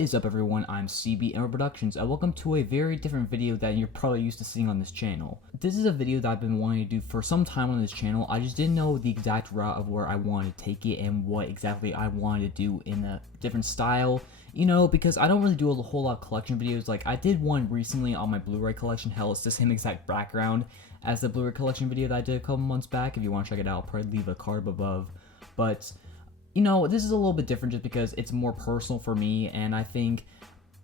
What is up, everyone? I'm CBMF Productions, and welcome to a very different video that you're probably used to seeing on this channel. This is a video that I've been wanting to do for some time on this channel. I just didn't know the exact route of where I wanted to take it and what exactly I wanted to do in a different style. You know, because I don't really do a whole lot of collection videos. Like, I did one recently on my Blu-ray collection. Hell, it's the same exact background as the Blu-ray collection video that I did a couple months back. If you want to check it out, I'll probably leave a card above. But you know, this is a little bit different just because it's more personal for me, and I think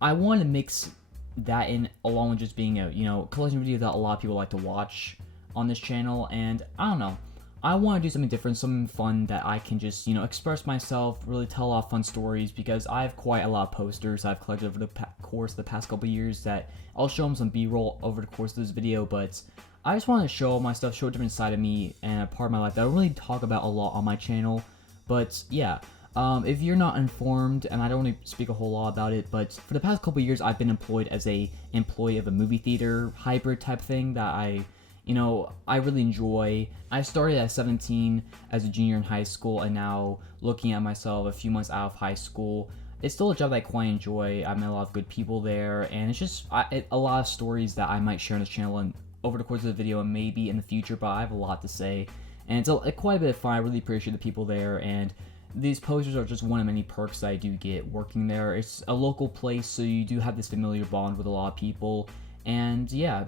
I want to mix that in along with just being a, collection video that a lot of people like to watch on this channel. And I don't know, I want to do something different, something fun that I can just, express myself, really tell a lot of fun stories, because I have quite a lot of posters I've collected over the course of the past couple years that I'll show them some B-roll over the course of this video. But I just want to show my stuff, show a different side of me and a part of my life that I don't really talk about a lot on my channel. But yeah, if you're not informed, and I don't really speak a whole lot about it, but for the past couple years I've been employed as a employee of a movie theater hybrid type thing that I really enjoy. I started at 17 as a junior in high school, and now looking at myself a few months out of high school, it's still a job that I quite enjoy. I met a lot of good people there, and it's just a lot of stories that I might share on this channel and over the course of the video and maybe in the future, but I have a lot to say. And it's quite a bit of fun. I really appreciate the people there, and these posters are just one of many perks that I do get working there. It's a local place, so you do have this familiar bond with a lot of people. And yeah,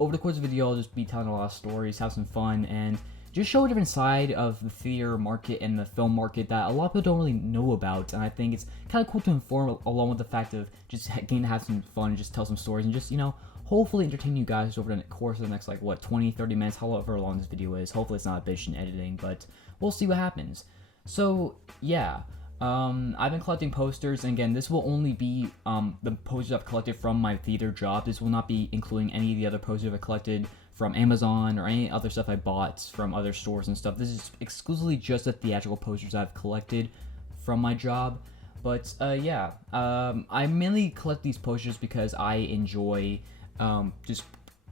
over the course of the video, I'll just be telling a lot of stories, have some fun, and just show a different side of the theater market and the film market that a lot of people don't really know about. And I think it's kind of cool to inform, along with the fact of just getting to have some fun and just tell some stories and just, hopefully entertain you guys over the course of the next, 20-30 minutes, however long this video is. Hopefully it's not a bitch in editing, but we'll see what happens. So yeah, I've been collecting posters, and again, this will only be the posters I've collected from my theater job. This will not be including any of the other posters I've collected from Amazon or any other stuff I bought from other stores and stuff. This is exclusively just the theatrical posters I've collected from my job. But yeah, I mainly collect these posters because I enjoy just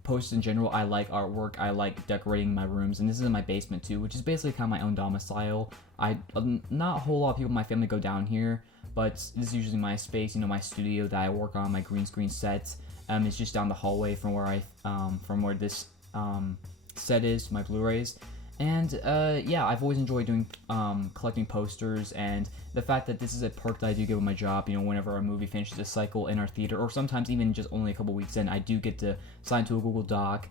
posters in general. I like artwork, I like decorating my rooms, and this is in my basement too, which is basically kind of my own domicile. Not a whole lot of people in my family go down here, but this is usually my space, my studio that I work on, my green screen set. It's just down the hallway from where this set is, my Blu-rays. And yeah, I've always enjoyed doing collecting posters, and the fact that this is a perk that I do get with my job. Whenever a movie finishes a cycle in our theater, or sometimes even just only a couple weeks in, I do get to sign to a Google Doc.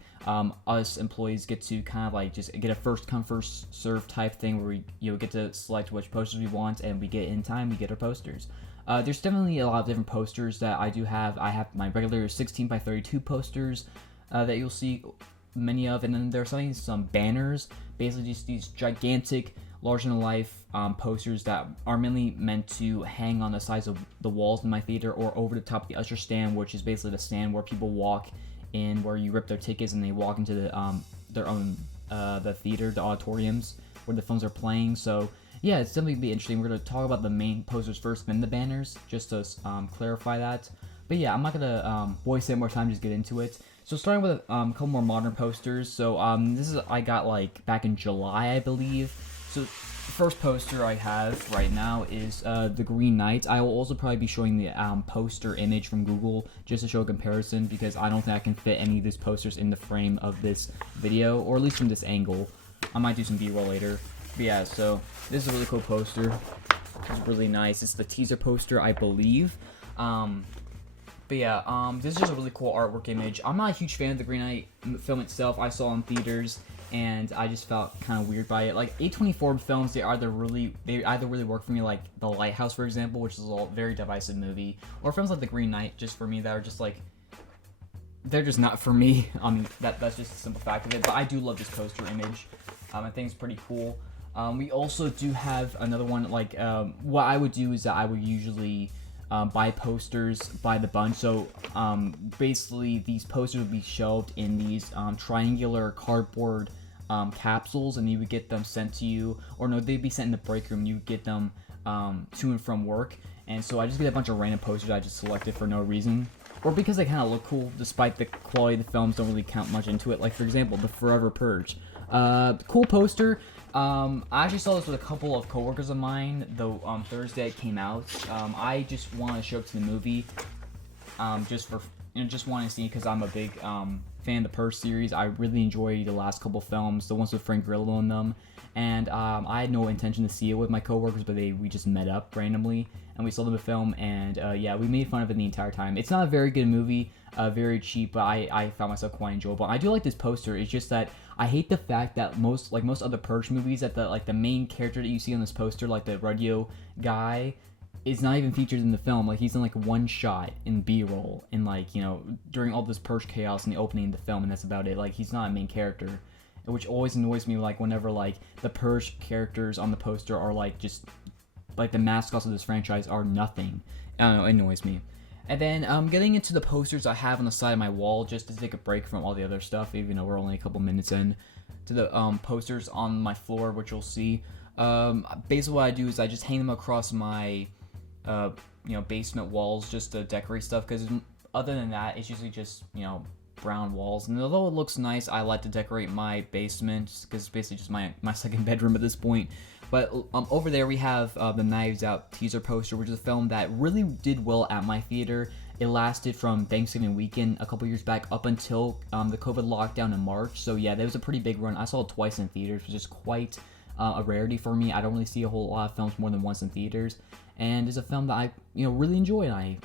Us employees get to kind of just get a first come first serve type thing where we get to select which posters we want, and we get in time, we get our posters. There's definitely a lot of different posters that I do have. I have my regular 16x32 posters that you'll see many of, and then there's some banners, basically just these gigantic larger-than-life posters that are mainly meant to hang on the sides of the walls in my theater or over the top of the usher stand, which is basically the stand where people walk in, where you rip their tickets and they walk into their own the theater, the auditoriums where the films are playing. So yeah, it's definitely be interesting. We're going to talk about the main posters first, then the banners, just to clarify that. But yeah, I'm not going to waste any more time, just get into it. So starting with a couple more modern posters. So this is I got back in July, I believe. So the first poster I have right now is The Green Knight. I will also probably be showing the poster image from Google just to show a comparison, because I don't think I can fit any of these posters in the frame of this video, or at least from this angle. I might do some B-roll later. But yeah, so this is a really cool poster. It's really nice. It's the teaser poster, I believe. But yeah, this is just a really cool artwork image. I'm not a huge fan of the Green Knight film itself. I saw it in theaters, and I just felt kind of weird by it. Like A24 films, they either really work for me, like The Lighthouse, for example, which is a very divisive movie, or films like The Green Knight, just for me, that are just they're just not for me. I mean, that's just a simple fact of it. But I do love this poster image. I think it's pretty cool. We also do have another one. What I would do is that I would usually buy posters by the bunch. So basically these posters would be shelved in these triangular cardboard capsules, and you would get them sent to you, or no, they'd be sent in the break room. You would get them to and from work. And so I just get a bunch of random posters I just selected for no reason, or because they kind of look cool despite the quality of the films don't really count much into it. Like, for example, The Forever Purge. Cool poster. I actually saw this with a couple of coworkers of mine, though Thursday it came out. I just want to show up to the movie, just want to see it because I'm a big fan of the Purge series. I really enjoyed the last couple films, the ones with Frank Grillo in them, and I had no intention to see it with my coworkers, but we just met up randomly and we saw the film, and yeah, we made fun of it the entire time. It's not a very good movie, very cheap, but I found myself quite enjoyable. I do like this poster. It's just that I hate the fact that most other Purge movies, that the main character that you see on this poster, like the radio guy, is not even featured in the film. Like, he's in like one shot in B-roll, and like, you know, during all this Purge chaos in the opening of the film, and that's about it. Like, he's not a main character, which always annoys me. Like, whenever like the Purge characters on the poster are like just like the mascots of this franchise are nothing. I don't know, it annoys me. And then getting into the posters I have on the side of my wall, just to take a break from all the other stuff, even though we're only a couple minutes in to the posters on my floor, which you'll see. Basically what I do is I just hang them across my basement walls just to decorate stuff, because other than that, it's usually just, brown walls. And although it looks nice, I like to decorate my basement, because it's basically just my second bedroom at this point. But over there we have the Knives Out teaser poster, which is a film that really did well at my theater. It lasted from Thanksgiving weekend a couple years back up until the COVID lockdown in March. So yeah, that was a pretty big run. I saw it twice in theaters, which is quite a rarity for me. I don't really see a whole lot of films more than once in theaters. And it's a film that I really enjoy, and I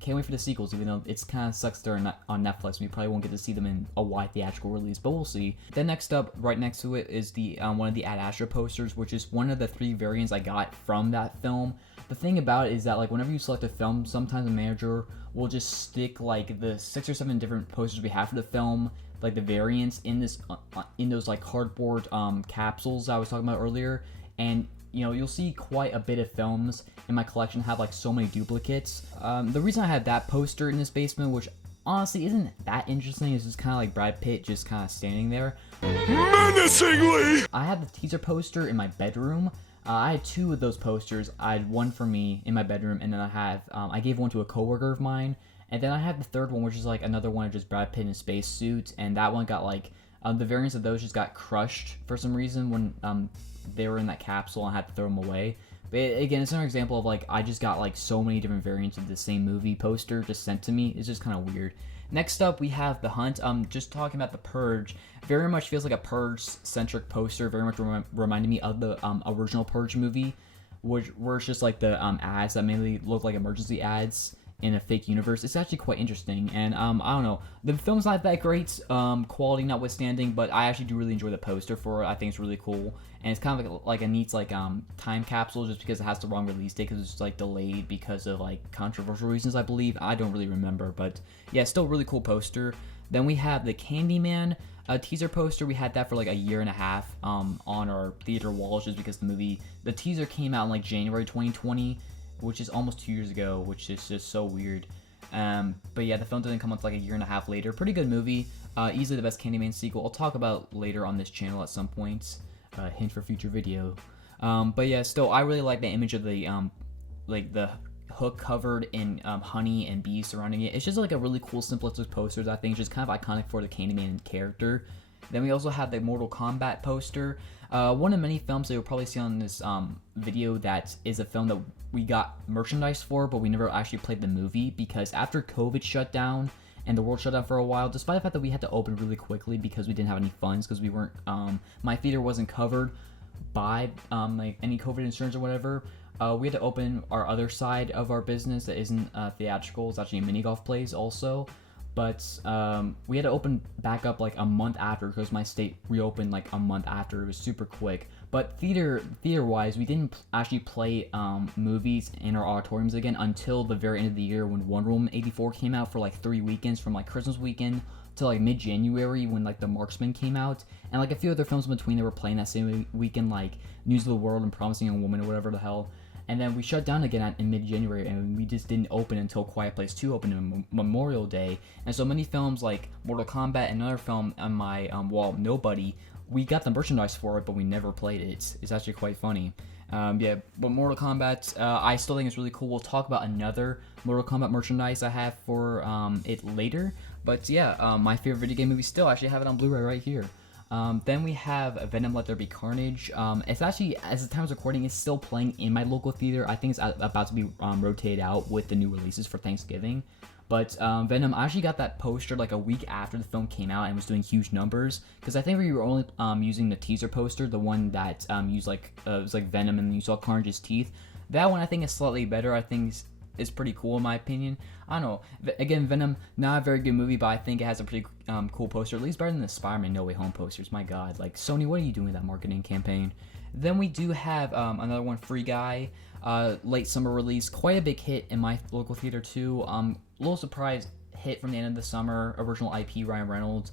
can't wait for the sequels, even though it's kind of sucks they're not on Netflix. We probably won't get to see them in a wide theatrical release, but we'll see. Then next up, right next to it, is the one of the Ad Astra posters, which is one of the 3 variants I got from that film. The thing about it is that, like, whenever you select a film, sometimes a manager will just stick like the 6 or 7 different posters we have for the film, like the variants, in those like cardboard capsules I was talking about earlier. And you'll see quite a bit of films in my collection have like so many duplicates. The reason I had that poster in this basement, which honestly isn't that interesting, is just kind of like Brad Pitt just kind of standing there menacingly. I had the teaser poster in my bedroom. I had 2 of those posters. I had one for me in my bedroom, and then I gave one to a coworker of mine, and then I had the third one, which is like another one of just Brad Pitt in a space suit, and that one got like the variants of those just got crushed for some reason when they were in that capsule, and I had to throw them away. But again, it's another example of like I just got like so many different variants of the same movie poster just sent to me. It's just kind of weird. Next up, we have The Hunt. Just talking about The Purge, very much feels like a Purge-centric poster. Very much reminded me of the original Purge movie, where it's just like the ads that mainly look like emergency ads in a fake universe. It's actually quite interesting, and I don't know, the film's not that great, quality notwithstanding, but I actually do really enjoy the poster for it. I think it's really cool, and it's kind of like a neat time capsule, just because it has the wrong release date, because it's like delayed because of like controversial reasons, I believe. I don't really remember, but yeah, still really cool poster. Then we have the Candyman teaser poster. We had that for like a year and a half on our theater walls, just because the teaser came out in like January 2020, which is almost 2 years ago, which is just so weird. But yeah, the film didn't come out like a year and a half later. Pretty good movie. Easily the best Candyman sequel. I'll talk about later on this channel at some point. Hint for future video. But yeah, still, I really like the image of the the hook covered in honey and bees surrounding it. It's just like a really cool, simplistic poster that I think is just kind of iconic for the Candyman character. Then we also have the Mortal Kombat poster. One of many films that you'll probably see on this video that is a film that we got merchandise for, but we never actually played the movie, because after COVID shut down and the world shut down for a while, despite the fact that we had to open really quickly because we didn't have any funds, because we weren't, my theater wasn't covered by like any COVID insurance or whatever, we had to open our other side of our business that isn't theatrical. It's actually a mini golf place also. But we had to open back up like a month after, because my state reopened like a month after. It was super quick. But theater-wise, we didn't actually play movies in our auditoriums again until the very end of the year, when Wonder Woman 84 came out for like 3 weekends, from like Christmas weekend to like mid-January, when like The Marksman came out, and like a few other films in between that were playing that same weekend, like News of the World and Promising Young Woman or whatever the hell. And then we shut down again in mid-January, and we just didn't open until Quiet Place 2 opened on Memorial Day. And so many films like Mortal Kombat, and another film on my wall, Nobody, we got the merchandise for it, but we never played it. It's actually quite funny. Yeah, but Mortal Kombat, I still think it's really cool. We'll talk about another Mortal Kombat merchandise I have for it later. But yeah, my favorite video game movie still, I actually have it on Blu-ray right here. Then we have Venom Let There Be Carnage. It's actually, as the time of recording, it's still playing in my local theater. I think it's about to be rotated out with the new releases for Thanksgiving. But Venom, I actually got that poster like a week after the film came out and was doing huge numbers. Because I think we were only using the teaser poster, the one that used like it was like Venom and you saw Carnage's teeth. That one I think is slightly better. I think is pretty cool in my opinion. I don't know. Again, Venom, not a very good movie, but I think it has a pretty cool poster. At least better than the Spider-Man No Way Home posters. My God, like Sony, what are you doing with that marketing campaign? Then we do have another one, Free Guy, late summer release, quite a big hit in my local theater too. A little surprise hit from the end of the summer. Original IP, Ryan Reynolds.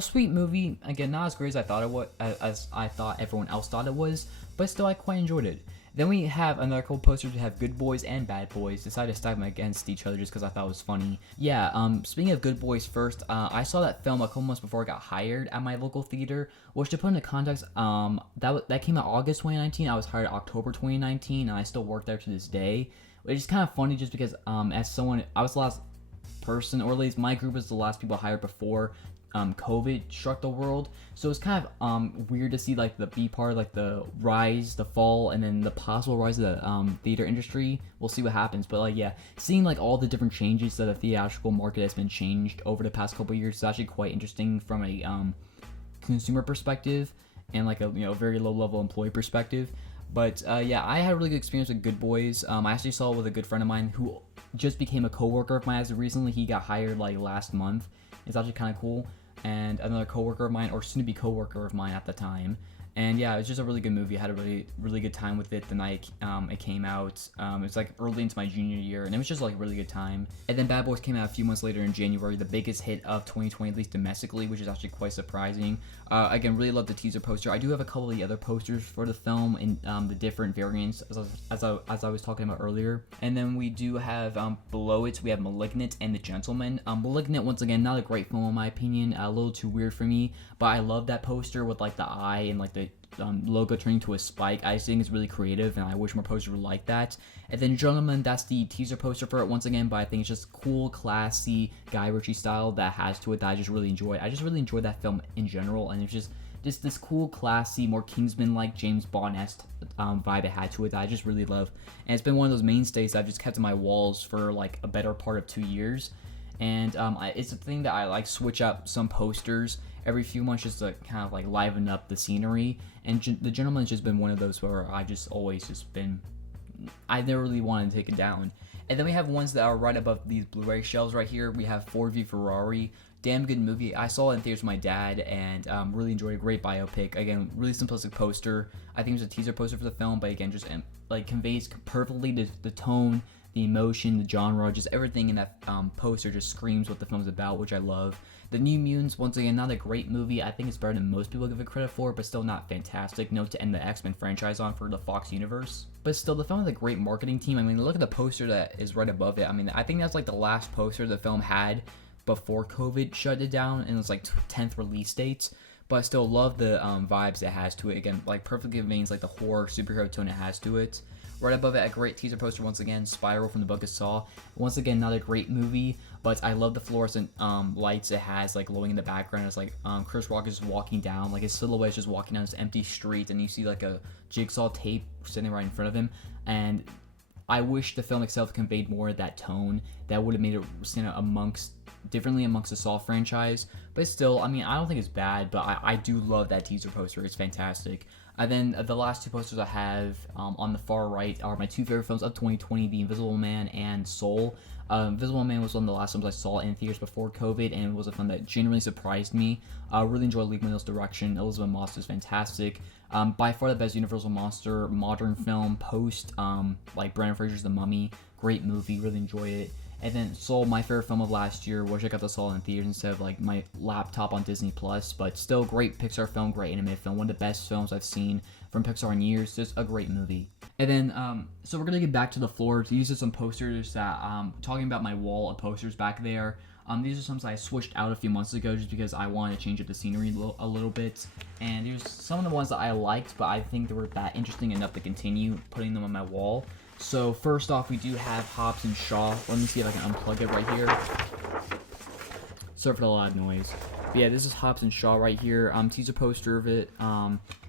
Sweet movie. Again, not as great as I thought it was, as I thought everyone else thought it was, but still I quite enjoyed it. Then we have another couple posters. We have Good Boys and Bad Boys. Decided to stack them against each other just because I thought it was funny. Yeah, speaking of Good Boys first, I saw that film a couple months before I got hired at my local theater, which to put into context, that came out August 2019. I was hired October 2019, and I still work there to this day. Which is kind of funny just because as someone, I was the last person, or at least my group was the last people hired before COVID struck the world, so it's kind of weird to see like the B part, like the rise, the fall, and then the possible rise of the theater industry. We'll see what happens, but like yeah, seeing like all the different changes that the theatrical market has been changed over the past couple years is actually quite interesting from a consumer perspective and like a very low level employee perspective. But yeah, I had a really good experience with Good Boys. I actually saw it with a good friend of mine who just became a coworker of mine as of recently. He got hired like last month. It's actually kind of cool. And another coworker of mine, or soon-to-be coworker of mine at the time. And yeah, it was just a really good movie. I had a really, really good time with it the night it came out. It was like early into my junior year, and it was just like a really good time. And then Bad Boys came out a few months later in January, the biggest hit of 2020, at least domestically, which is actually quite surprising. Again, really love the teaser poster. I do have a couple of the other posters for the film in the different variants, as I was talking about earlier. And then we do have below it, we have Malignant and The Gentleman. Malignant, once again, not a great film in my opinion, a little too weird for me, but I love that poster with like the eye and like the logo turning to a spike. I just think it's really creative, and I wish more posters were like that. And then Gentleman, that's the teaser poster for it once again, but I think it's just cool, classy, Guy Ritchie style that has to it that I just really enjoy. I just really enjoyed that film in general, and it's just this cool, classy, more Kingsman-like, James Bond-esque vibe it had to it that I just really love. And it's been one of those mainstays that I've just kept on my walls for like a better part of 2 years. And it's a thing that I like switch up some posters every few months just to kind of like liven up the scenery. And The Gentleman's just been one of those where I just always just been, I never really wanted to take it down. And then we have ones that are right above these Blu-ray shelves right here. We have Ford v Ferrari. Damn good movie. I saw it in theaters with my dad and really enjoyed a great biopic. Again, really simplistic poster. I think it was a teaser poster for the film, but again, just like conveys perfectly the tone, the emotion, the genre, just everything in that poster just screams what the film's about, which I love. The New Mutants, once again, not a great movie. I think it's better than most people give it credit for, but still not fantastic. Note to end the X-Men franchise on for the Fox universe. But still, the film has a great marketing team. I mean, look at the poster that is right above it. I mean, I think that's like the last poster the film had before COVID shut it down, and it was like 10th release dates. But I still love the vibes it has to it. Again, like perfectly conveys like the horror superhero tone it has to it. Right above it, a great teaser poster once again, Spiral from the Book of Saw. Once again, not a great movie, but I love the fluorescent lights it has, like glowing in the background. It's like Chris Rock is just walking down, like his silhouette is just walking down this empty street, and you see like a jigsaw tape sitting right in front of him. And I wish the film itself conveyed more of that tone that would have made it stand out differently amongst the Saw franchise. But still, I mean, I don't think it's bad, but I do love that teaser poster. It's fantastic. And then the last two posters I have on the far right are my two favorite films of 2020, The Invisible Man and Soul. Invisible Man was one of the last films I saw in theaters before COVID, and it was a film that genuinely surprised me. I really enjoyed Lee Manill's direction. Elizabeth Moss is fantastic. By far the best Universal Monster modern film post like Brandon Fraser's The Mummy. Great movie, really enjoy it. And then Soul, my favorite film of last year. Wish I got to saw it in theaters instead of like my laptop on Disney Plus. But still, great Pixar film, great animated film. One of the best films I've seen from Pixar in years. Just a great movie. And then, so we're gonna get back to the floor. These are some posters that talking about my wall of posters back there. These are some that I switched out a few months ago just because I wanted to change up the scenery a little bit. And there's some of the ones that I liked, but I think they were that interesting enough to continue putting them on my wall. So first off, we do have Hobbs and Shaw. Let me see if I can unplug it right here. Sorry for the loud noise. But yeah, this is Hobbs and Shaw right here. Teaser poster of it.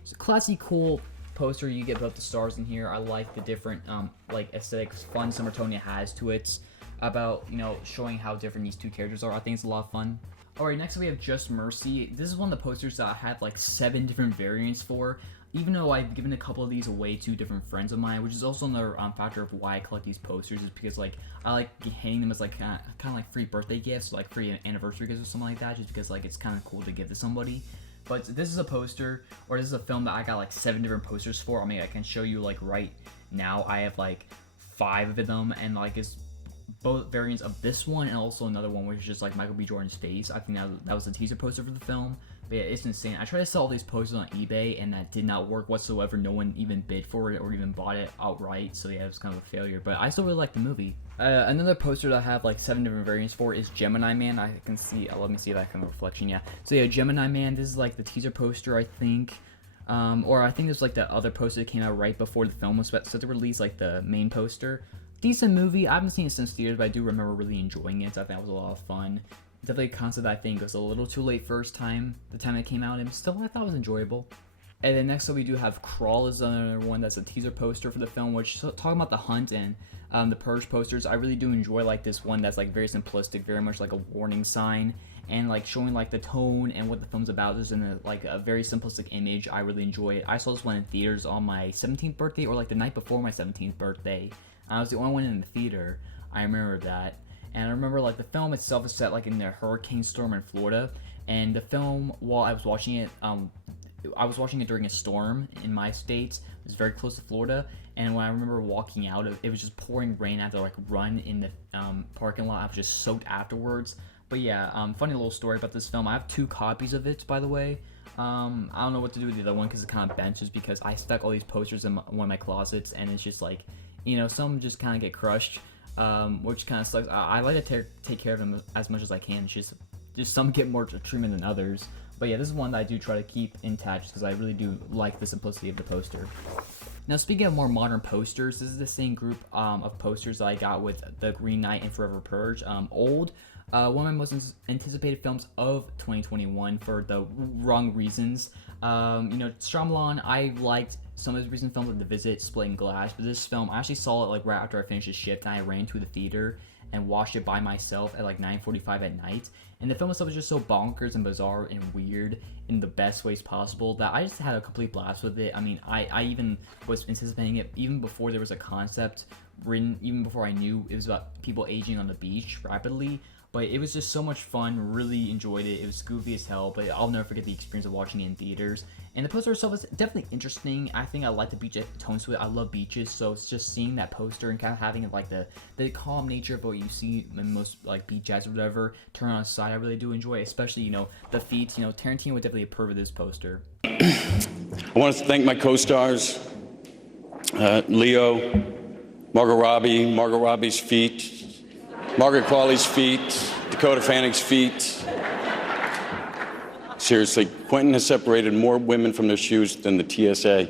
It's a classy, cool poster. You get both the stars in here. I like the different like aesthetics, fun summer tone it has to it. About, you know, showing how different these two characters are. I think it's a lot of fun. Alright, next we have Just Mercy. This is one of the posters that I have like 7 different variants for, even though I've given a couple of these away to different friends of mine, which is also another factor of why I collect these posters, is because like I like handing them as like kind of like free birthday gifts, like free anniversary gifts or something like that, just because like it's kind of cool to give to somebody. But this is a poster, or this is a film that I got like 7 different posters for. I mean, I can show you like right now. I have like 5 of them, and like it's both variants of this one and also another one which is just like Michael B. Jordan's face. I think that was the teaser poster for the film. But yeah, it's insane. I tried to sell all these posters on eBay and that did not work whatsoever. No one even bid for it or even bought it outright. So yeah, it was kind of a failure. But I still really like the movie. Another poster that I have like 7 different variants for is Gemini Man. I can see, let me see if I can reflection, yeah. So yeah, Gemini Man, this is like the teaser poster, I think. Or I think this was like the other poster that came out right before the film was set to release, like the main poster. Decent movie. I haven't seen it since theaters, but I do remember really enjoying it. I think it was a lot of fun. Definitely a concept that I think was a little too late first time, the time it came out, and still I thought it was enjoyable. And then next up we do have Crawl is another one that's a teaser poster for the film, which talking about the hunt and the Purge posters. I really do enjoy like this one that's like very simplistic, very much like a warning sign, and like showing like the tone and what the film's about. There's in like a very simplistic image. I really enjoy it. I saw this one in theaters on my 17th birthday, or like the night before my 17th birthday. I was the only one in the theater. I remember that. And I remember like the film itself is set like in the hurricane storm in Florida. And the film, while I was watching it during a storm in my state. It was very close to Florida. And when I remember walking out, it was just pouring rain. I had to like run in the parking lot. I was just soaked afterwards. But yeah, funny little story about this film. I have 2 copies of it, by the way. I don't know what to do with the other one because it kind of bent, just because I stuck all these posters in one of my closets, and it's just like, you know, some just kind of get crushed, which kind of sucks. I like to take care of them as much as I can. It's just some get more treatment than others. But yeah, this is one that I do try to keep intact because I really do like the simplicity of the poster. Now, speaking of more modern posters, this is the same group of posters that I got with The Green Knight and Forever Purge. One of my most anticipated films of 2021 for the wrong reasons. You know, Shyamalan, I liked some of his recent films like The Visit, Splitting Glass, but this film, I actually saw it like right after I finished the shift, and I ran to the theater and watched it by myself at like 9:45 at night. And the film itself was just so bonkers and bizarre and weird in the best ways possible that I just had a complete blast with it. I mean, I even was anticipating it even before there was a concept written, even before I knew it was about people aging on the beach rapidly. But it was just so much fun, really enjoyed it. It was goofy as hell, but I'll never forget the experience of watching it in theaters. And the poster itself is definitely interesting. I think I like the beach tones to it. I love beaches, so it's just seeing that poster and kind of having like the calm nature of what you see in most like beach ads or whatever turn on its side. I really do enjoy it, especially, you know, the feet. You know, Tarantino would definitely approve of this poster. I want to thank my co-stars, Leo, Margot Robbie's feet, Margaret Qualley's feet, Dakota Fanning's feet. Seriously, Quentin has separated more women from their shoes than the TSA.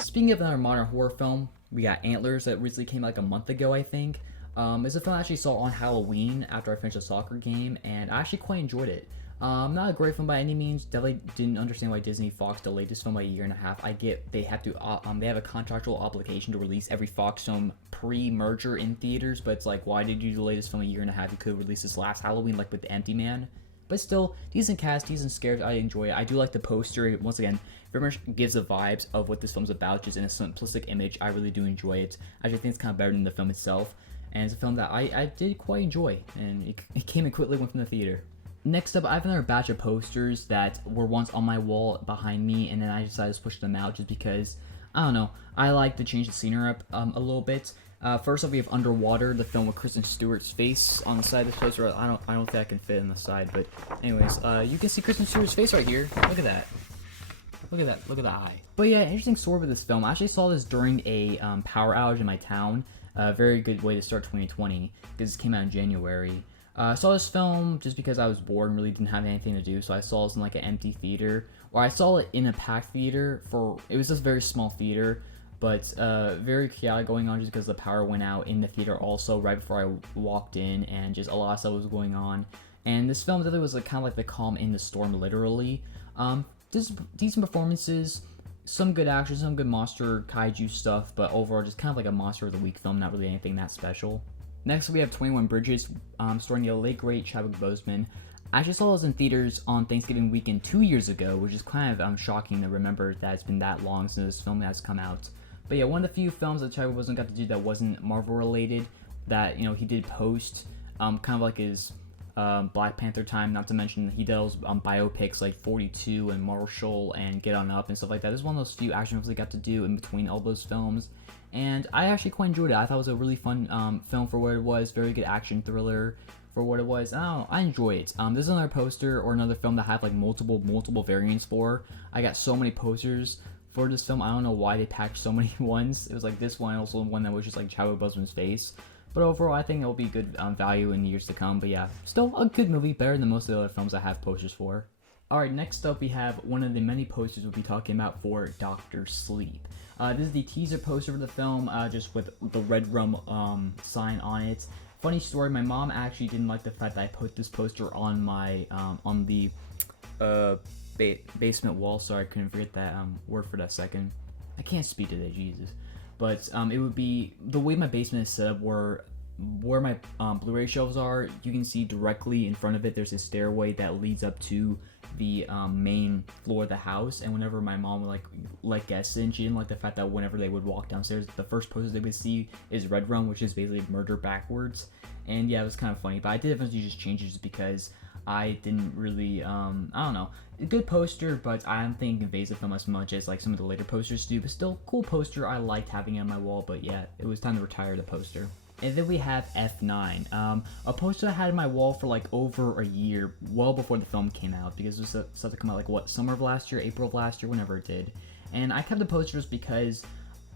Speaking of another modern horror film, we got Antlers that recently came like a month ago, I think. It's a film I actually saw on Halloween after I finished a soccer game, and I actually quite enjoyed it. Not a great film by any means. Definitely didn't understand why Disney Fox delayed this film by a year and a half. I get they have to they have a contractual obligation to release every Fox film pre-merger in theaters, but it's like, why did you delay this film a year and a half? You could have released this last Halloween, like with The Empty Man. But still, decent cast, decent scares. I enjoy it. I do like the poster. Once again, very much gives the vibes of what this film's about, just in a simplistic image. I really do enjoy it. I actually think it's kind of better than the film itself, and it's a film that I did quite enjoy, and it came and quickly went from the theater. Next up, I have another batch of posters that were once on my wall behind me, and then I decided to push them out just because, I don't know, I like to change the scenery up a little bit. First up, we have Underwater, the film with Kristen Stewart's face on the side of this poster. I don't think I can fit in the side, but anyways, you can see Kristen Stewart's face right here. Look at that. Look at that. Look at the eye. But yeah, interesting story with this film. I actually saw this during a power outage in my town. A very good way to start 2020 because it came out in January. I saw this film just because I was bored and really didn't have anything to do, so I saw this in like an empty theater, or I saw it in a packed theater. It was just a very small theater, but very chaotic going on just because the power went out in the theater also right before I walked in, and just a lot of stuff was going on. And this film definitely was like, kind of like the calm in the storm, literally. Just decent performances, some good action, some good monster kaiju stuff, but overall just kind of like a monster of the week film, not really anything that special. Next we have 21 Bridges, starring the late great Chadwick Boseman. I actually saw this in theaters on Thanksgiving weekend 2 years ago, which is kind of shocking to remember that it's been that long since this film has come out. But yeah, one of the few films that Chadwick Boseman got to do that wasn't Marvel related, that he did post, kind of like his Black Panther time. Not to mention he does biopics like 42 and Marshall and Get On Up and stuff like that. This is one of those few action films he got to do in between all those films, and I actually quite enjoyed it. I thought it was a really fun film for what it was. Very good action thriller for what it was. I don't know, I enjoy it. This is another poster or another film that I have like multiple variants for. I got so many posters for this film. I don't know why they packed so many ones. It was like this one, also one that was just like Chadwick Boseman's face. But overall, I think it will be good value in years to come. But yeah, still a good movie, better than most of the other films I have posters for. Alright, next up we have one of the many posters we'll be talking about for Dr. Sleep. This is the teaser poster for the film, just with the red rum sign on it. Funny story, my mom actually didn't like the fact that I put this poster on my on the basement wall. Sorry, I couldn't forget that word for that second. I can't speak today, Jesus. But it would be the way my basement is set up, where my Blu-ray shelves are. You can see directly in front of it. There's a stairway that leads up to the main floor of the house. And whenever my mom would let guests in, she didn't like the fact that whenever they would walk downstairs, the first poster they would see is Red Rum, which is basically murder backwards. And yeah, it was kind of funny. But I did eventually just change it just because I didn't really, I don't know, a good poster, but I don't think it conveys the film as much as like some of the later posters do. But still, cool poster. I liked having it on my wall. But yeah, it was time to retire the poster. And then we have F9, a poster I had on my wall for like over a year, well before the film came out, because it was supposed to come out like what, summer of last year, April of last year, whenever it did. And I kept the posters because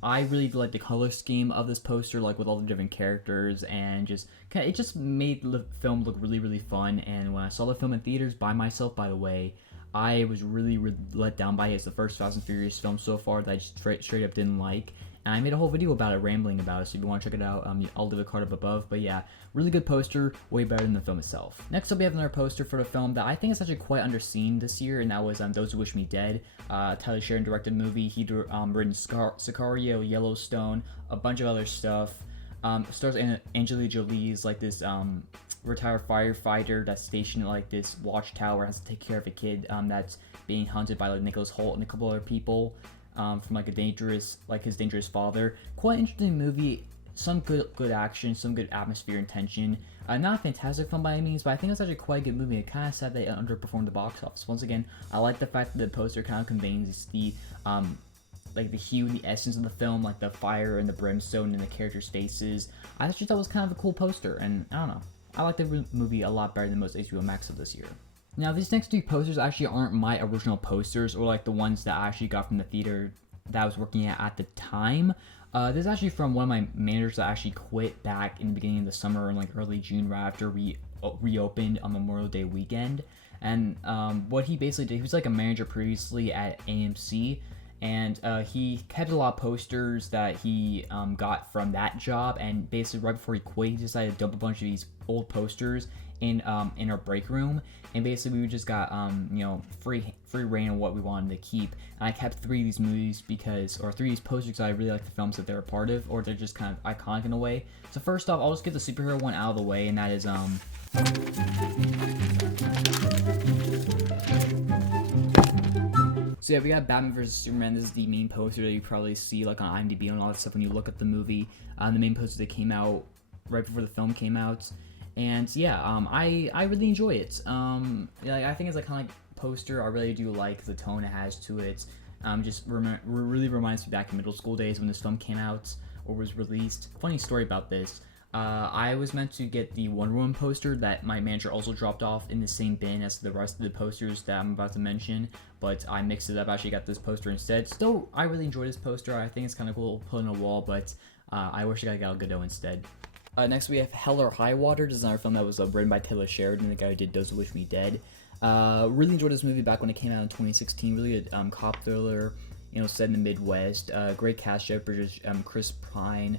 I really like the color scheme of this poster, like with all the different characters, and it just made the film look really, really fun. And when I saw the film in theaters by myself, by the way, I was really let down by it. It's the first Fast and Furious film so far that I just straight up didn't like. And I made a whole video about it, rambling about it, so if you want to check it out, I'll leave a card up above. But yeah, really good poster, way better than the film itself. Next up, we have another poster for the film that I think is actually quite underseen this year, and that was Those Who Wish Me Dead. Tyler Sheridan directed movie. He'd written Sicario, Yellowstone, a bunch of other stuff. Stars Angelina Jolie's like this retired firefighter that's stationed at like this watchtower, has to take care of a kid that's being hunted by like Nicholas Hoult and a couple other people. From like his dangerous father. Quite interesting movie. Some good action, some good atmosphere and tension. Not a fantastic film by any means, but I think it's actually quite a good movie. It kind of sad that it underperformed the box office. Once again, I like the fact that the poster kind of conveys the like the hue and the essence of the film, like the fire and the brimstone and the characters' faces. I just thought it was kind of a cool poster, and I don't know. I like the movie a lot better than most HBO Max of this year. Now, these next three posters actually aren't my original posters, or like the ones that I actually got from the theater that I was working at the time. This is actually from one of my managers that actually quit back in the beginning of the summer, in like early June, right after we reopened on Memorial Day weekend. And what he basically did, he was like a manager previously at AMC, and he kept a lot of posters that he got from that job. And basically, right before he quit, he decided to dump a bunch of these old posters in our break room, and basically we just got free reign on what we wanted to keep. And I kept three of these movies three of these posters because I really like the films that they're a part of, or they're just kind of iconic in a way. So first off, I'll just get the superhero one out of the way, and that is So yeah, we got Batman vs Superman. This is the main poster that you probably see like on IMDb and all that stuff when you look at the movie. The main poster that came out right before the film came out. And yeah, I really enjoy it. I think it's like kind of like poster. I really do like the tone it has to it. Just really reminds me back in middle school days when this film came out or was released. Funny story about this. I was meant to get the Wonder Woman poster that my manager also dropped off in the same bin as the rest of the posters that I'm about to mention, but I mixed it up. I actually got this poster instead. Still, I really enjoy this poster. I think it's kind of cool to put on a wall, but I wish I got Gal Gadot instead. Next we have Hell or High Water. This is another film that was written by Taylor Sheridan, the guy who did Those Who Wish Me Dead. Really enjoyed this movie back when it came out in 2016. Really good cop thriller. set in the Midwest. Great cast members, Chris Pine,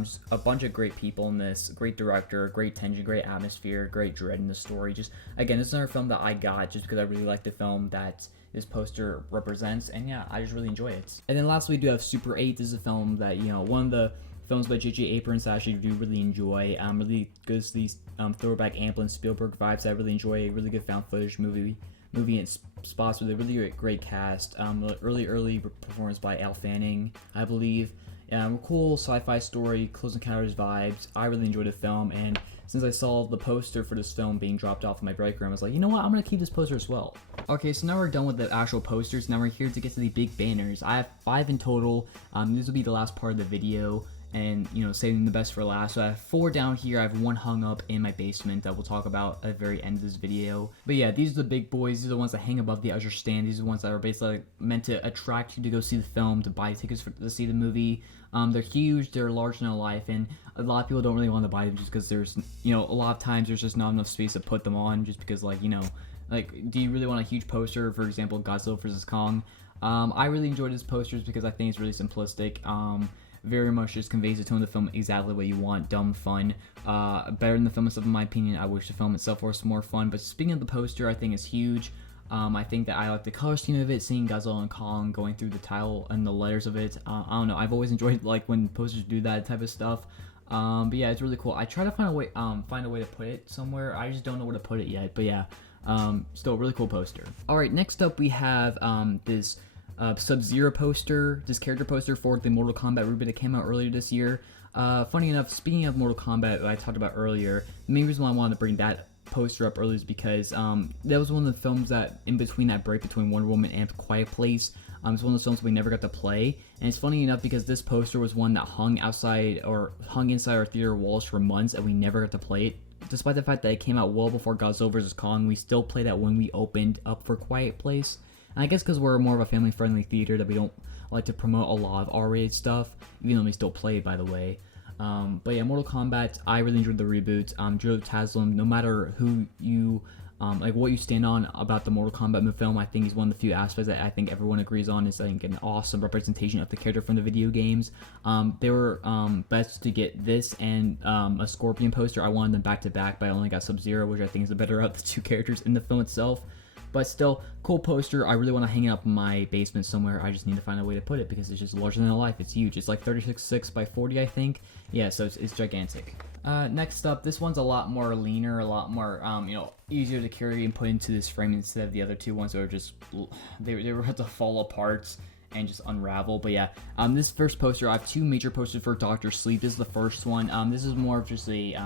just a bunch of great people in this. Great director, great tension, great atmosphere, great dread in the story. Just again, it's another film that I got just because I really like the film that this poster represents, and yeah, I just really enjoy it. And then lastly, we do have Super 8. This is a film that, one of the films by J.J. Abrams that I actually do really enjoy. Really gives these throwback Amblin Spielberg vibes that I really enjoy. A really good found footage movie in spots with a really great cast. Early performance by Elle Fanning, I believe. Cool sci-fi story, Close Encounters vibes. I really enjoyed the film, and since I saw the poster for this film being dropped off in my break room, I was like, you know what, I'm gonna keep this poster as well. Okay, so now we're done with the actual posters. Now we're here to get to the big banners. I have 5 in total. This will be the last part of the video, and saving the best for last. So I have 4 down here. I have 1 hung up in my basement that we'll talk about at the very end of this video. But yeah, these are the big boys. These are the ones that hang above the usher stand. These are the ones that are basically meant to attract you to go see the film, to buy tickets to see the movie. They're huge, they're larger than life, and a lot of people don't really want to buy them just because there's, a lot of times there's just not enough space to put them on, just because, do you really want a huge poster, for example, Godzilla vs. Kong? I really enjoyed this posters because I think it's really simplistic. Very much just conveys the tone of the film exactly what you want. Dumb fun. Better than the film itself, in my opinion. I wish the film itself was more fun, but speaking of the poster, I think it's huge. I think that I like the color scheme of it, seeing Godzilla and Kong going through the title and the letters of it. I don't know, I've always enjoyed when posters do that type of stuff. But yeah, it's really cool. I try to find a way to put it somewhere. I just don't know where to put it yet. But yeah, still a really cool poster. Alright, next up we have this Sub-Zero poster, this character poster for the Mortal Kombat reboot that came out earlier this year. Funny enough, speaking of Mortal Kombat that I talked about earlier, the main reason why I wanted to bring that poster up earlier is because that was one of the films that in between that break between Wonder Woman and Quiet Place, it's one of those films we never got to play. And it's funny enough because this poster was one that hung inside our theater walls for months, and we never got to play it. Despite the fact that it came out well before Godzilla vs. Kong, we still played that when we opened up for Quiet Place. And I guess because we're more of a family-friendly theater that we don't like to promote a lot of R-rated stuff, even though we still play it, by the way. But yeah, Mortal Kombat, I really enjoyed the reboot. Joe Taslim, no matter who you, what you stand on about the Mortal Kombat film, I think is one of the few aspects that I think everyone agrees on is, I think, an awesome representation of the character from the video games. They were best to get this and a Scorpion poster. I wanted them back to back, but I only got Sub-Zero, which I think is the better of the 2 characters in the film itself. But still, cool poster. I really want to hang it up in my basement somewhere. I just need to find a way to put it because it's just larger than life. It's huge. It's like 36 by 40, I think. Yeah, so it's gigantic. Next up, this one's a lot more leaner, a lot more, easier to carry and put into this frame instead of the other 2 ones that were just, they were about to fall apart and just unravel. But yeah, this first poster, I have 2 major posters for Dr. Sleep. This is the first one. This is more of just a,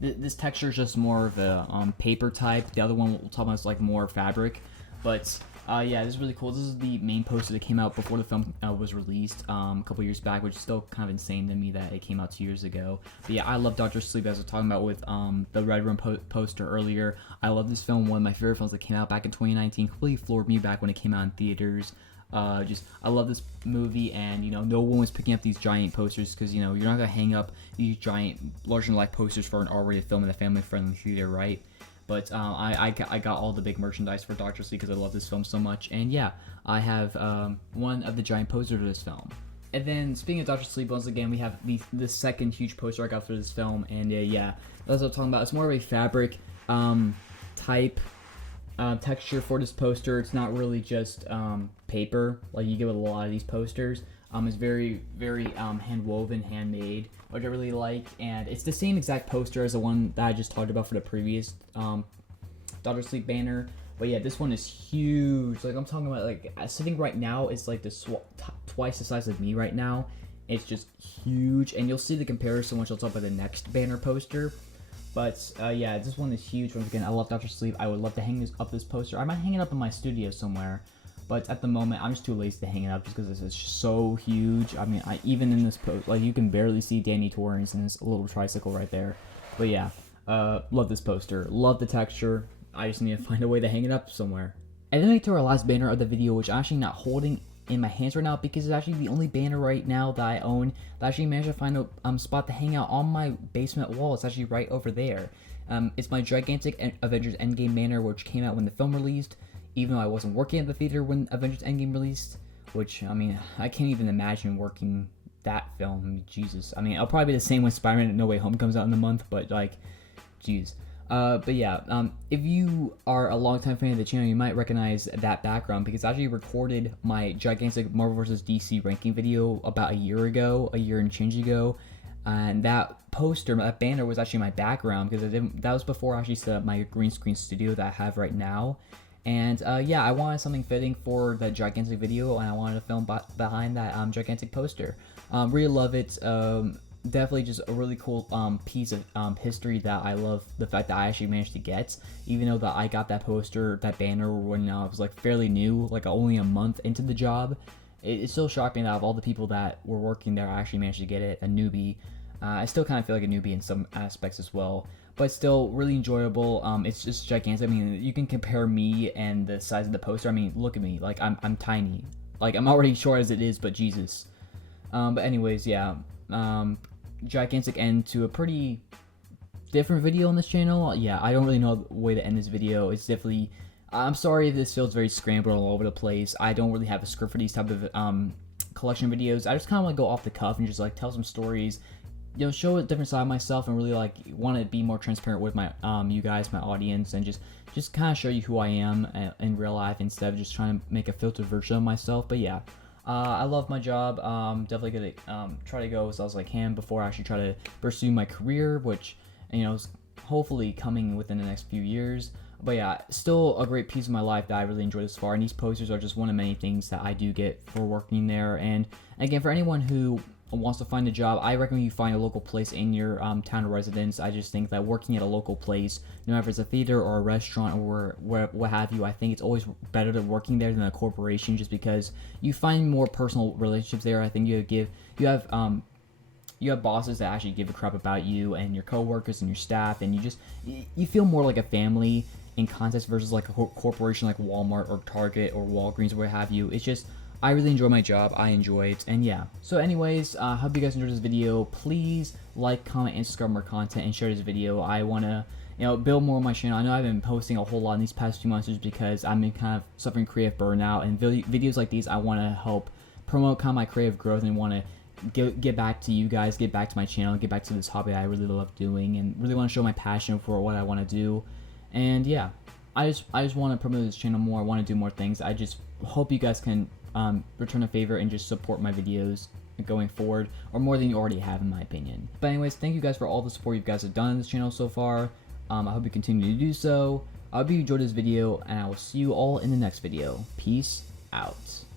this texture is just more of a paper type. The other one we'll talk about is like more fabric. But yeah, this is really cool. This is the main poster that came out before the film was released a couple years back, which is still kind of insane to me that it came out 2 years ago. But yeah, I love Dr. Sleep, as I was talking about with the Red Room poster earlier. I love this film, one of my favorite films that came out back in 2019. Completely floored me back when it came out in theaters. I love this movie, and no one was picking up these giant posters because you're not gonna hang up these giant, larger-than-life posters for an R-rated film in a family-friendly theater, right? But I got all the big merchandise for Dr. Sleep because I love this film so much, and yeah, I have one of the giant posters of this film. And then speaking of Dr. Sleep, once again we have the second huge poster I got for this film, and yeah, that's what I'm talking about. It's more of a fabric type texture for this poster. It's not really just paper like you get with a lot of these posters. It's very, very hand woven, handmade, which I really like, and it's the same exact poster as the one that I just talked about for the previous Dr. Sleep banner. But yeah, this one is huge. Like I'm talking about, like sitting right now, it's like twice the size of me right now. It's just huge, and you'll see the comparison once I'll talk about the next banner poster. But yeah, this one is huge. Once again, I love Dr. Sleep. I would love to hang this poster. I might hang it up in my studio somewhere, but at the moment, I'm just too lazy to hang it up just because it's so huge. I mean, even in this post, like you can barely see Danny Torrance and his little tricycle right there. But yeah, love this poster. Love the texture. I just need to find a way to hang it up somewhere. And then we get to our last banner of the video, which I'm actually not holding in my hands right now because it's actually the only banner right now that I own that I actually managed to find a spot to hang out on my basement wall. It's actually right over there. It's my gigantic Avengers Endgame banner, which came out when the film released, even though I wasn't working at the theater when Avengers Endgame released. which, I mean, I can't even imagine working that film. Jesus. I mean, I'll probably be the same when Spider-Man No Way Home comes out in a month, but like, jeez. But yeah, if you are a longtime fan of the channel, you might recognize that background because I actually recorded my gigantic Marvel vs. DC ranking video about a year and change ago, and that poster, that banner was actually my background because that was before I actually set up my green screen studio that I have right now. And yeah, I wanted something fitting for that gigantic video, and I wanted to film behind that gigantic poster. Really love it. Definitely just a really cool piece of history that I love the fact that I actually managed to get, even though that I got that poster, that banner when I was like fairly new, like only a month into the job. It still shocked me that of all the people that were working there, I actually managed to get it, a newbie. I still kind of feel like a newbie in some aspects as well, but still really enjoyable. It's just gigantic. I mean, you can compare me and the size of the poster. I mean, look at me, like I'm tiny, like I'm already short as it is, but Jesus. But anyways, yeah. Gigantic end to a pretty different video on this channel. Yeah, I don't really know the way to end this video. It's definitely, I'm sorry if this feels very scrambled all over the place. I don't really have a script for these type of collection videos. I just kind of want to go off the cuff and just like tell some stories, you know, show a different side of myself, and really like want to be more transparent with my you guys, my audience, and just kind of show you who I am in real life instead of just trying to make a filtered version of myself. But yeah, I love my job. Definitely gonna try to go as well as I can before I actually try to pursue my career, which, you know, is hopefully coming within the next few years. But yeah, still a great piece of my life that I really enjoyed this far, and these posters are just one of many things that I do get for working there. And again, for anyone who wants to find a job, I recommend you find a local place in your town of residence. I just think that working at a local place, no matter if it's a theater or a restaurant or what have you, I think it's always better than working there than a corporation, just because you find more personal relationships there. I think you have bosses that actually give a crap about you and your coworkers and your staff, and you feel more like a family in context versus like a corporation like Walmart or Target or Walgreens or what have you. It's just, I really enjoy my job. I enjoy it. And yeah. So anyways, hope you guys enjoyed this video. Please like, comment, and subscribe more content and share this video. I want to, you know, build more on my channel. I know I've been posting a whole lot in these past few months just because I've been kind of suffering creative burnout. And videos like these, I want to help promote kind of my creative growth and want to get back to you guys, get back to my channel, get back to this hobby I really love doing, and really want to show my passion for what I want to do. And yeah, I just want to promote this channel more. I want to do more things. I just hope you guys can return a favor and just support my videos going forward, or more than you already have, in my opinion. But anyways, thank you guys for all the support you guys have done on this channel so far. I hope you continue to do so. I hope you enjoyed this video, and I will see you all in the next video. Peace out.